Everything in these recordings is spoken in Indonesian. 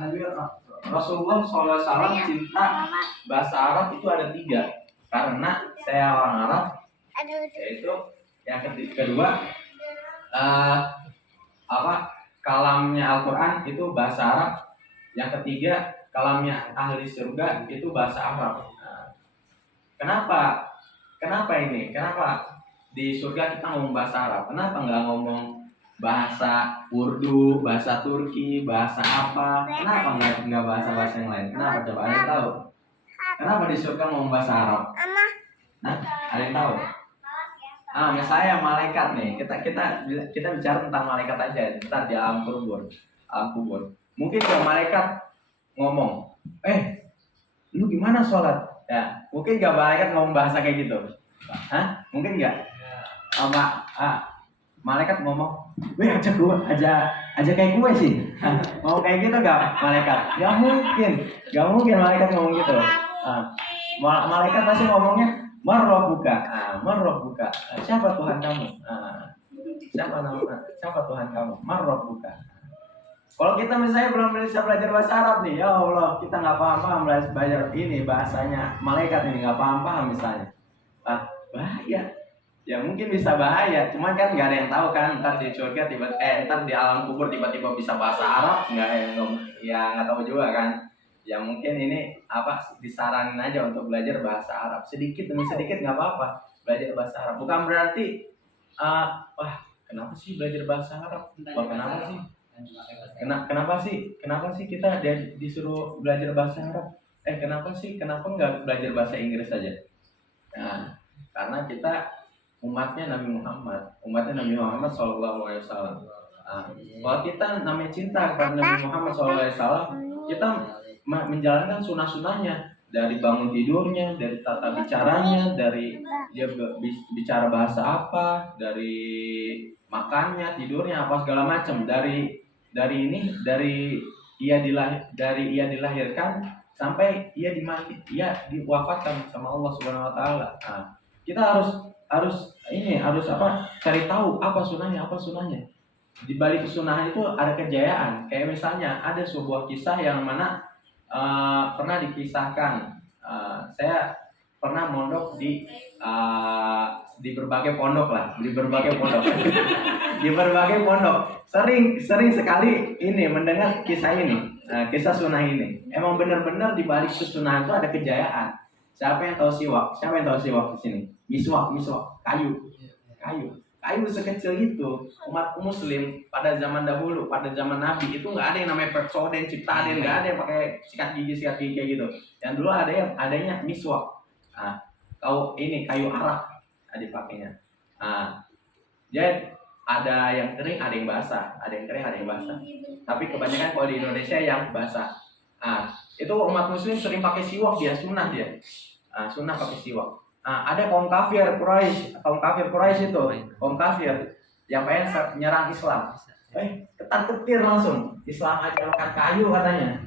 Nabi Rasulullah SAW cinta bahasa Arab itu ada 3. Karena saya orang Arab, yaitu yang kedua kalamnya Al-Quran itu bahasa Arab. Yang ketiga kalamnya ahli surga itu bahasa Arab. Kenapa ini? Kenapa di surga kita ngomong bahasa Arab? Kenapa nggak ngomong bahasa Urdu, bahasa Turki, bahasa apa? Kenapa nggak bahasa yang lain? Kenapa coba? Ada yang tahu? Kenapa di surga ngomong bahasa Arab? Nah, ada yang tahu? Misalnya malaikat nih. Kita bicara tentang malaikat aja. Ntar di alam kubur. Mungkin kalau malaikat ngomong, lu gimana sholat? Ya, mungkin gak malaikat ngomong bahasa kayak gitu. Mungkin gak? Malaikat ngomong, aja kayak gue sih. Mau kayak gitu gak malaikat? Gak mungkin malaikat ngomong gitu. Malaikat pasti ngomongnya Marrobuka. Siapa Tuhan kamu? Siapa Tuhan kamu? Marrobuka. Kalau kita misalnya belum bisa belajar bahasa Arab nih, ya Allah, kita nggak paham belajar ini bahasanya malaikat ini nggak paham misalnya, bahaya. Ya mungkin bisa bahaya, cuman kan nggak ada yang tahu kan, ntar di surga ntar di alam kubur tiba-tiba bisa bahasa Arab, nggak tahu juga kan. Ya mungkin ini disaranin aja untuk belajar bahasa Arab sedikit demi sedikit, nggak apa-apa belajar bahasa Arab. Bukan berarti kenapa sih belajar bahasa Arab? Kenapa sih kita disuruh belajar bahasa Arab? Kenapa nggak belajar bahasa Inggris saja? Nah, karena kita umatnya Nabi Muhammad SAW. Kalau kita namanya cinta kepada Nabi Muhammad SAW, kita menjalankan sunnah-sunnahnya, dari bangun tidurnya, dari tata bicaranya, dari dia bicara bahasa apa, dari makannya, tidurnya apa segala macam, dari ia dilahirkan sampai ia diwafatkan sama Allah Subhanahu wa taala. Kita harus cari tahu apa sunnahnya. Di balik sunnah itu ada kejayaan. Kayak misalnya ada sebuah kisah yang mana pernah dikisahkan. Saya pernah mondok di berbagai pondok. Di berbagai pondok sering sekali ini mendengar kisah ini, kisah sunnah ini. Emang benar-benar di balik sunnah itu ada kejayaan. Siapa yang tahu siwak di sini? Miswak, kayu sekecil itu. Umat muslim pada zaman dahulu, pada zaman Nabi itu nggak ada yang namanya Pepsodent, Ciptadent, nggak ada yang pakai sikat gigi kayak gitu. Yang dulu adanya miswak. Tahu ini kayu arak dipakainya. Jadi ada yang kering, ada yang basah. Tapi kebanyakan kalau di Indonesia yang basah. Itu umat muslim sering pakai siwak, sunnah sunnah pakai siwak. Ada kaum kafir Quraisy itu, kaum kafir yang pengen nyerang Islam. Ketar-ketir langsung. Islam aja makan kayu katanya.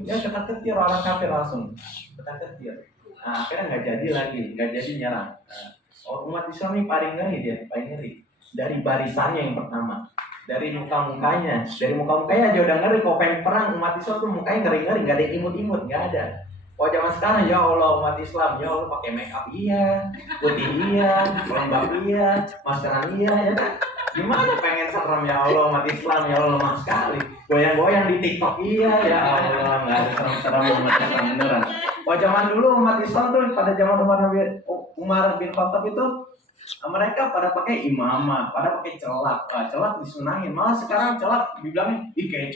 Ya ketar-ketir orang kafir langsung. Ketar-ketir. Akhirnya nggak jadi nyerang. Umat Islam ini paling ngeri. Dari barisannya yang pertama, dari muka-mukanya aja udah ngeri. Kalau pengen perang umat Islam tuh mukanya ngeri-ngeri, nggak ada imut-imut, nggak ada. Oh zaman sekarang ya Allah umat Islam, ya Allah pakai make up putih pelembab maskeran ya kan? Gimana pengen serem ya Allah umat Islam, ya Allah lemah sekali. Goyang-goyang di TikTok ya Allah, nggak ada serem-serem umat Islam beneran. Zaman dulu umat Islam tuh pada zaman Umar bin Khattab itu mereka pada pakai imamah, pada pakai celak disunahin. Malah sekarang celak dibilangin, kayak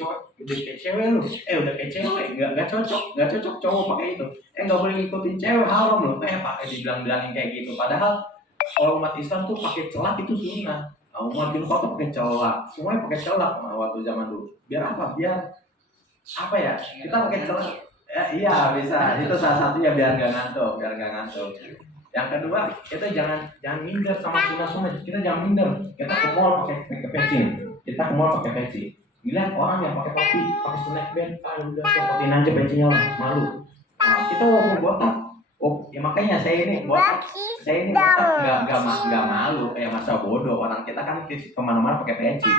cewek lu, udah kayak cewek, nggak cocok cowok pakai itu. Nggak boleh ngikutin cewek, haram lu, pakai dibilang-bilangin kayak gitu. Padahal kalau umat Islam tuh pakai celak itu sunnah. Umar bin Khattab pakai celak, semuanya pakai celak waktu zaman dulu. Biar apa? Kita pakai celak. Iya bisa, itu salah satunya biar nggak ngantuk. Yang kedua, kita jangan minder sama sunnah. Kita jangan minder. Kita ke mall pakai peci. Lihat orang yang pakai topi, pakai snack band, udah copotin aja pecinya lah, malu. Kita walaupun botak, makanya saya ini botak nggak malu, kayak masa bodoh. Orang kita kan kemana-mana pakai peci.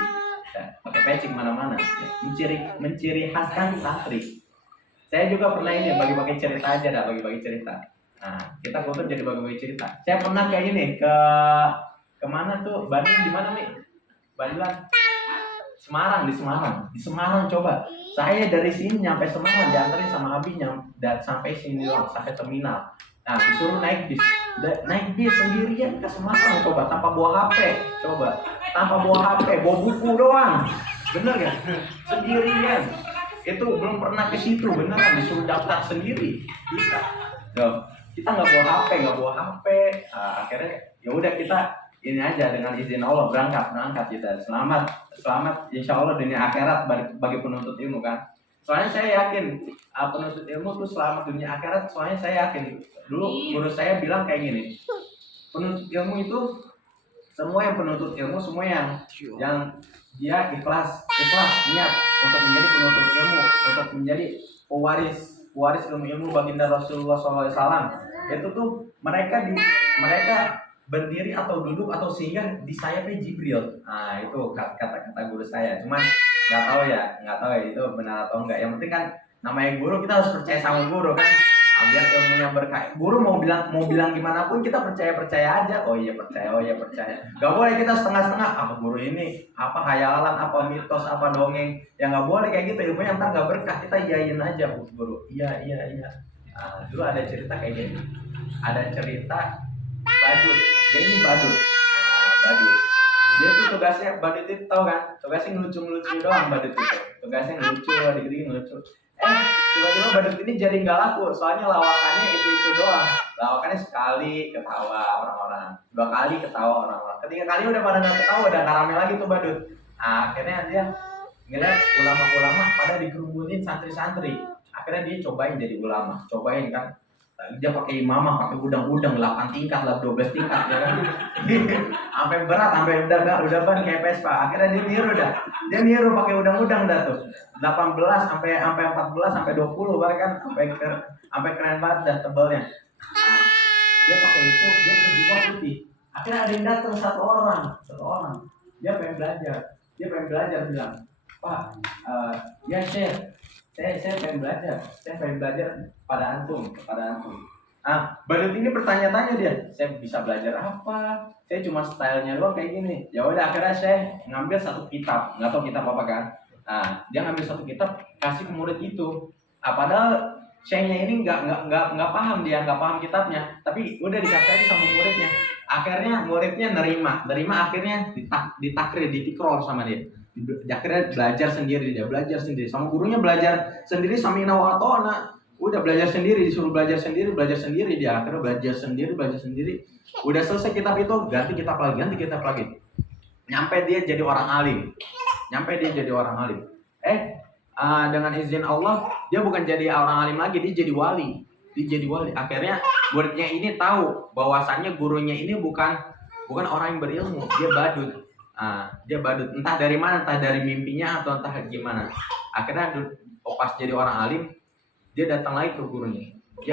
Ya, pakai peci kemana-mana. Ya, menciri khaskan santri. Saya juga pernah ini bagi-bagi cerita aja dah, bagi-bagi cerita. Nah, kita kultur jadi bagi-bagi cerita. Saya pernah kayak gini ke kemana tuh? Bandung di mana nih? Bandung. Semarang, di Semarang coba. Saya dari sini nyampe Semarang diantarin sama abinya dan sampai sini loh, sampai terminal. Nah, disuruh naik bis. Naik bis sendirian ke Semarang coba tanpa bawa HP. Coba. Tanpa bawa HP, bawa buku doang. Bener gak? Sendirian. Itu belum pernah ke situ, beneran disuruh daftar sendiri. Kita nggak bawa HP. Akhirnya ya udah kita ini aja dengan izin Allah berangkat kita selamat insya Allah dunia akhirat bagi penuntut ilmu kan. Soalnya saya yakin penuntut ilmu tuh selamat dunia akhirat. Soalnya saya yakin dulu guru saya bilang kayak gini, penuntut ilmu itu semua yang penuntut ilmu semua yang dia ikhlas niat untuk menjadi penuntut ilmu, untuk menjadi pewaris ilmu baginda Rasulullah SAW. Itu tuh mereka berdiri atau duduk atau singgah di sayapnya Jibril. Nah, itu kata-kata guru saya. Cuman nggak tahu ya itu benar atau enggak. Yang penting kan namanya guru, kita harus percaya sama guru kan. Biar ilmunya berkah. Guru mau bilang gimana pun kita percaya aja. Oh iya percaya. Gak boleh kita setengah-setengah. Apa guru ini? Apa hayalan? Apa mitos? Apa dongeng? Ya nggak boleh kayak gitu. Ilmunya ntar nggak berkah. Kita iyain aja guru. Iya. Nah, dulu ada cerita kayak gini. Ada cerita badut. Dia ini badut. Badut. Dia tuh tugasnya badut itu tahu kan? Tugasnya ngelucu doang badut itu. Tugasnya ngelucu, dikit ngelucu. Tiba-tiba badut ini jadi nggak laku, soalnya lawakannya itu doang. Lawakannya sekali ketawa orang-orang, 2 kali ketawa orang-orang, ketiga kali udah pada nggak ketawa, udah nggak rame lagi tuh badut. Nah, akhirnya dia ngeliat ulama-ulama pada dikerumunin santri-santri. Akhirnya dia cobain jadi ulama, kan. Dia pakai imamah, pakai udang-udang 8 tingkat lah, 12 tingkat ya kan. Sampai berat, sampai udah ban kayak Vespa. Akhirnya dia niru pakai udang-udang dah tuh. 18 sampai 14 sampai 20 bahkan sampai keren banget dah tebalnya. Dia pakai itu, dia pakai jubah putih. Akhirnya ada yang datang satu orang. Dia pengen belajar bilang, "Pak, ya saya pengen belajar pada antum. Badut ini bertanya-tanya dia, saya bisa belajar apa? Saya cuma stylenya doang kayak gini. Ya udah, akhirnya saya ngambil satu kitab, nggak tahu kitab apa kan. Dia ngambil satu kitab, kasih ke murid itu. Padahal sayanya ini nggak paham, dia nggak paham kitabnya, tapi udah dikasih aja sama muridnya. Akhirnya muridnya nerima akhirnya ditakrir, ditikrol sama dia. Akhirnya belajar sendiri sama gurunya, belajar sendiri sama inawatona. Udah belajar sendiri, disuruh belajar sendiri dia. Akhirnya belajar sendiri. Udah selesai kitab itu, ganti kitab lagi. Nyampe dia jadi orang alim. Dengan izin Allah, dia bukan jadi orang alim lagi, dia jadi wali. Akhirnya muridnya ini tahu bahwasannya gurunya ini bukan orang yang berilmu, dia badut. Entah dari mana, entah dari mimpinya atau entah gimana. Akhirnya pas jadi orang alim, dia datang lagi ke gurunya. Ya,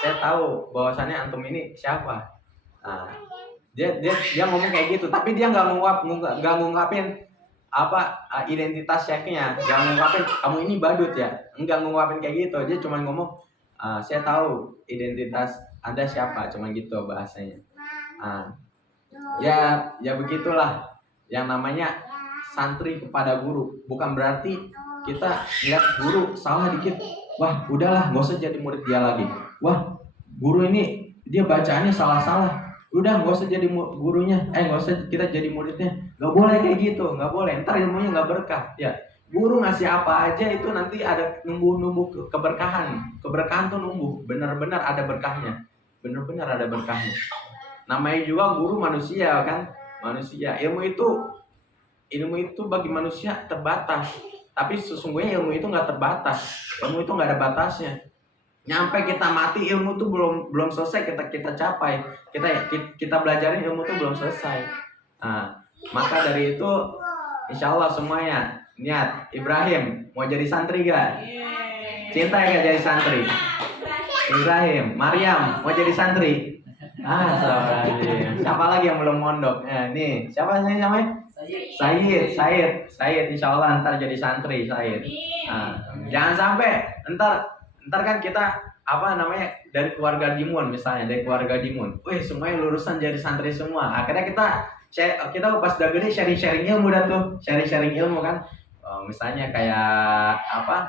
saya tahu bahwasannya antum ini siapa. Dia ngomong kayak gitu, tapi dia nggak ngungkapin identitas syekhnya, nggak ngungkapin kamu ini badut ya, nggak ngungkapin kayak gitu. Dia cuma ngomong, saya tahu identitas Anda siapa, cuma gitu bahasanya. Ya begitulah yang namanya santri kepada guru. Bukan berarti kita lihat guru salah dikit, wah udahlah nggak usah jadi murid dia lagi. Wah guru ini dia bacaannya salah, udah nggak usah jadi gurunya, nggak usah kita jadi muridnya. Nggak boleh kayak gitu, nggak boleh. Ntar ilmunya nggak berkah. Ya guru ngasih apa aja itu nanti ada numbuh keberkahan tuh numbuh. Benar-benar ada berkahnya. Namanya juga guru manusia kan, ilmu itu bagi manusia terbatas, tapi sesungguhnya ilmu itu nggak terbatas, ilmu itu nggak ada batasnya. Nyampe kita mati ilmu itu belum selesai kita capai, kita belajarin ilmu itu belum selesai. Maka dari itu insya Allah semuanya niat. Ibrahim mau jadi santri gak? Cinta gak jadi santri? Ibrahim, Maryam mau jadi santri? Siapa lagi yang belum mondok? Nih, siapa namanya? Said, insya Allah ntar jadi santri Said. Jangan sampai ntar kan kita apa namanya dari keluarga Dimun misalnya dari keluarga Dimun, semuanya lulusan jadi santri semua. Akhirnya kita pas udah gede sharing ilmu dah tuh, sharing ilmu kan. Misalnya kayak apa?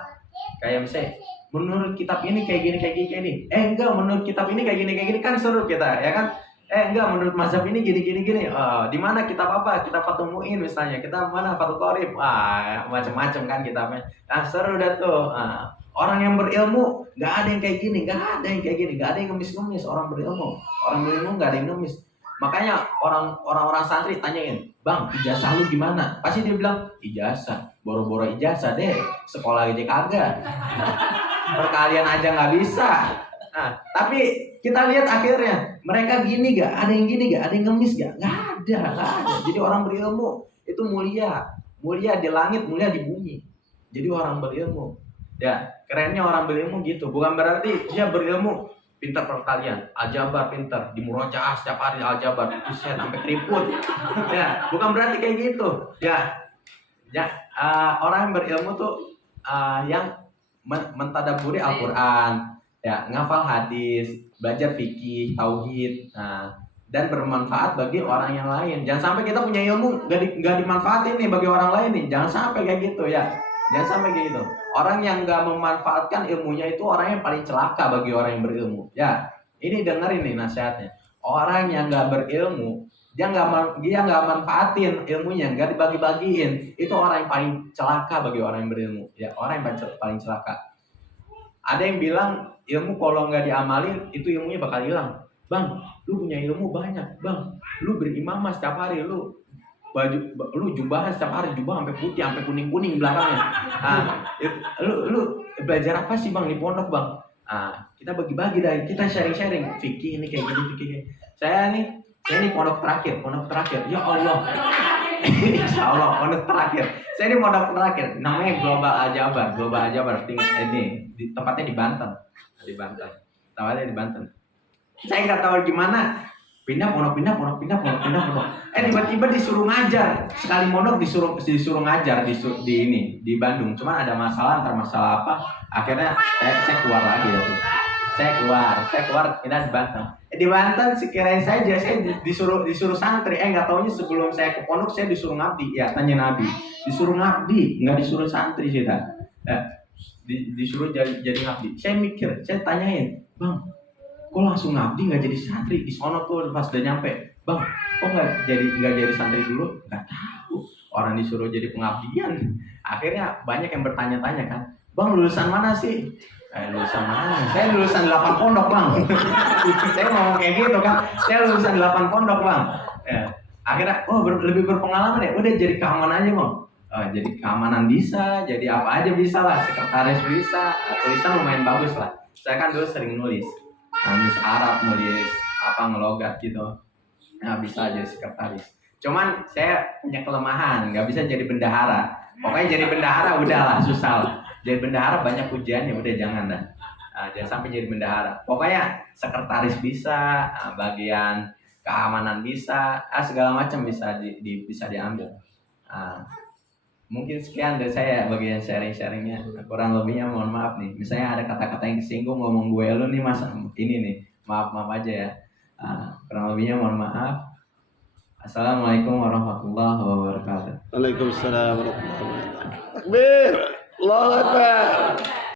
Kayak misalnya menurut kitab ini kayak gini. Enggak, menurut kitab ini kayak gini kan seru kita, ya kan? Enggak, menurut mazhab ini gini. Di mana kitab apa? Kitab Fathul Muin misalnya. Kitab mana? Fathul Qorib. Macam-macam kan kitabnya. Nah, seru dah tuh. Orang yang berilmu nggak ada yang kayak gini, nggak ada yang ngemis-ngemis. Orang berilmu nggak ada yang ngemis. Makanya orang-orang santri tanyain, "Bang, ijazah lu gimana?" Pasti dia bilang, "Ijazah, boro-boro ijazah deh, sekolah aja kagak. Perkalian aja nggak bisa." Nah, tapi kita lihat akhirnya mereka gini gak? Ada yang gini gak? Ada yang ngemis gak? Nggak ada. Jadi orang berilmu itu mulia di langit, mulia di bumi. Jadi orang berilmu, ya kerennya orang berilmu gitu. Bukan berarti dia berilmu pintar perkalian, aljabar pintar, di murojaah setiap hari aljabar, buset sampai keriput. Ya, bukan berarti kayak gitu. Ya, orang yang berilmu tuh yang mentadaburi Al-Quran, ya ngafal hadis, belajar fikih, tauhid, dan bermanfaat bagi orang yang lain. Jangan sampai kita punya ilmu gak dimanfaatin nih bagi orang lain nih. Jangan sampai kayak gitu ya. Jangan sampai kayak gitu. Orang yang gak memanfaatkan ilmunya itu orang yang paling celaka bagi orang yang berilmu. Ya, ini dengerin nih nasihatnya. Orang yang gak berilmu, dia nggak manfaatin ilmunya, nggak dibagi-bagiin, itu orang yang paling celaka bagi orang yang berilmu. Ya, orang yang paling celaka. Ada yang bilang ilmu kalau nggak diamalin itu ilmunya bakal hilang. Bang, lu punya ilmu banyak, bang, lu berimamah setiap hari, lu jubahan setiap hari, jubah sampai putih, sampai kuning belakangnya. Lu belajar apa sih bang di pondok bang? Kita bagi-bagi dah, kita sharing fikih ini kayak gini, fikih. Saya ini pondok terakhir. Ya Allah. Insya Allah pondok terakhir. Saya ini pondok terakhir. Namanya Global Aljabar. Ini tempatnya di Banten. Tempatnya di Banten. Saya nggak tahu gimana. Pindah pondok. Tiba-tiba disuruh ngajar. Sekali pondok disuruh ngajar di Bandung. Cuman ada masalah, apa? Akhirnya saya keluar lagi ya tuh. Saya keluar pindah di Banten. Di Banten sekiranya saya disuruh santri. Nggak taunya sebelum saya ke pondok saya disuruh ngabdi. Ya tanya Nabi. Disuruh ngabdi, nggak disuruh santri sih dah. Disuruh jadi ngabdi. Saya mikir, saya tanyain, bang, kok langsung ngabdi nggak jadi santri? Di sono tuh pas udah nyampe, bang, kok nggak jadi santri dulu? Nggak tahu. Orang disuruh jadi pengabdian. Akhirnya banyak yang bertanya-tanya kan, bang lulusan mana sih? Lulusan mana? Saya lulusan 8 pondok bang. Saya ngomong kayak gitu kan. Saya lulusan 8 pondok bang. Ya. Akhirnya, lebih berpengalaman ya. Udah jadi keamanan aja bang. Jadi keamanan bisa, jadi apa aja bisa lah. Sekretaris bisa, tulisan lumayan bagus lah. Saya kan dulu sering nulis Arab, nulis ngelogat gitu. Nah bisa jadi sekretaris. Cuman saya punya kelemahan, nggak bisa jadi bendahara. Pokoknya jadi bendahara udahlah susah lah. Jadi bendahara banyak ujiannya, udah jangan dah. Jangan sampai jadi bendahara. Pokoknya sekretaris bisa, bagian keamanan bisa, segala macam bisa bisa diambil. Mungkin sekian dari saya bagian sharingnya. Kurang lebihnya mohon maaf nih. Misalnya ada kata-kata yang kesinggung ngomong gue lu nih mas, ini nih maaf aja ya. Kurang lebihnya mohon maaf. Assalamualaikum warahmatullahi wabarakatuh. Waalaikumsalam warahmatullahi wabarakatuh. Takbir, Allahu Akbar.